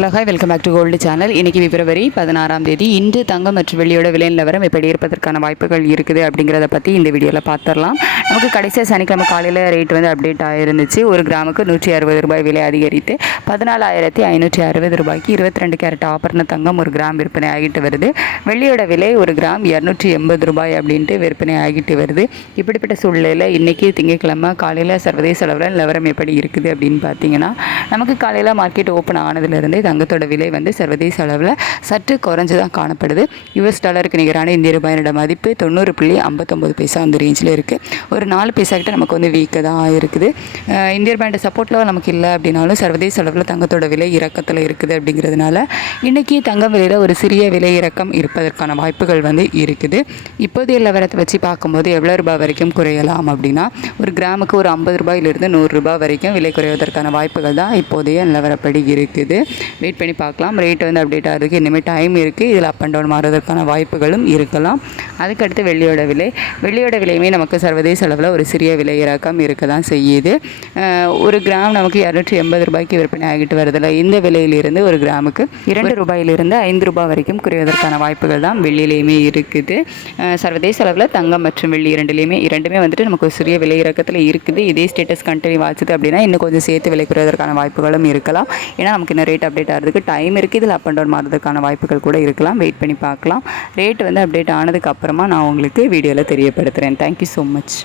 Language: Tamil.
Hi, welcome back to gold channel. இன்றைக்கி பிப்ரவரி 16ஆம் தேதி. இன்று தங்கம் மற்றும் வெள்ளியோட விலை நிலவரம் எப்படி இருப்பதற்கான வாய்ப்புகள் இருக்குது அப்படிங்கிறத பற்றி இந்த வீடியோவில் பார்த்துடலாம். நமக்கு கடைசியாக சனிக்கிழமை காலையில் ரேட் வந்து அப்டேட் ஆகிருந்துச்சு. ஒரு கிராமுக்கு 160 ரூபாய் விலை அதிகரித்து 14,560 ரூபாய்க்கு 22 கேரட் ஆபரண தங்கம் ஒரு கிராம் விற்பனை ஆகிட்டு வருது. வெள்ளியோட விலை ஒரு கிராம் 280 ரூபாய் அப்படின்ட்டு விற்பனை ஆகிட்டு வருது. இப்படிப்பட்ட சூழ்நிலையில் இன்றைக்கி திங்கட்கிழமை காலையில் சர்வதேச அளவில் நிலவரம் எப்படி இருக்குது அப்படின்னு பார்த்தீங்கன்னா, நமக்கு காலையில் மார்க்கெட் ஓப்பன் ஆனதுலேருந்தே தங்கத்தோட விலை வந்து சர்வதேச அளவில் சற்று குறைஞ்சு தான் காணப்படுது. யூஎஸ் டாலருக்கு நிகரான இந்திய ரூபாயோட மதிப்பு 90.59 அந்த ரேஞ்சில் இருக்குது. ஒரு 4 பைசா கிட்ட நமக்கு வந்து வீக்காக தான் இருக்குது. இந்திய ரூபாயோட சப்போர்ட் லெவல் நமக்கு இல்லை அப்படின்னாலும் சர்வதேச அளவில் தங்கத்தோட விலை இறக்கத்தில் இருக்குது. அப்படிங்கிறதுனால இன்றைக்கி தங்கம் விலையில் ஒரு சிறிய விலை இறக்கம் இருப்பதற்கான வாய்ப்புகள் வந்து இருக்குது. இப்போதைய நிலவரத்தை வச்சு பார்க்கும்போது எவ்வளோ ரூபாய் வரைக்கும் குறையலாம் அப்படின்னா, ஒரு கிராமுக்கு ஒரு 50 ரூபாயிலிருந்து 100 ரூபாய் வரைக்கும் விலை குறைவதற்கான வாய்ப்புகள் தான் இப்போதைய நிலவரப்படி இருக்குது. வெயிட் பண்ணி பார்க்கலாம். ரேட் வந்து அப்டேட் ஆகிறதுக்கு இனிமேல் டைம் இருக்குது. இதில் அப் அண்ட் டவுன் மாறுவதற்கான வாய்ப்புகளும் இருக்கலாம். அதுக்கடுத்து வெள்ளியோட விலையுமே நமக்கு சர்வதேச அளவில் ஒரு சிறிய விலை இறக்கம் இருக்க தான் செய்யுது. ஒரு கிராம் நமக்கு 280 ரூபாய்க்கு விற்பனை ஆகிட்டு வருதில்ல, இந்த விலையிலிருந்து ஒரு கிராமுக்கு 2 ரூபாயிலிருந்து 5 ரூபாய் வரைக்கும் குறைவதற்கான வாய்ப்புகள் தான் வெள்ளியிலையுமே இருக்குது. சர்வதேச அளவில் தங்கம் மற்றும் வெள்ளி இரண்டுமே வந்துட்டு நமக்கு ஒரு சிறிய விலை இறக்கத்தில் இருக்குது. இதே ஸ்டேட்டஸ் கண்டினியூ ஆச்சுது அப்படின்னா இன்னும் கொஞ்சம் சேர்த்து விலை குறைவதற்கான வாய்ப்புகளும் இருக்கலாம். ஏன்னா நமக்கு இன்னும் ரேட் அப்டேட் ஆகிறதுக்கு டைம் இருக்குது. இதில் அப் அண்ட் டவுன் மாறுறதுக்கான வாய்ப்புகள் கூட இருக்கலாம். வெயிட் பண்ணி பார்க்கலாம். ரேட் வந்து அப்டேட் ஆனதுக்கு அப்புறமா நான் உங்களுக்கு வீடியோவில் தெரியப்படுத்துகிறேன். Thank you so much.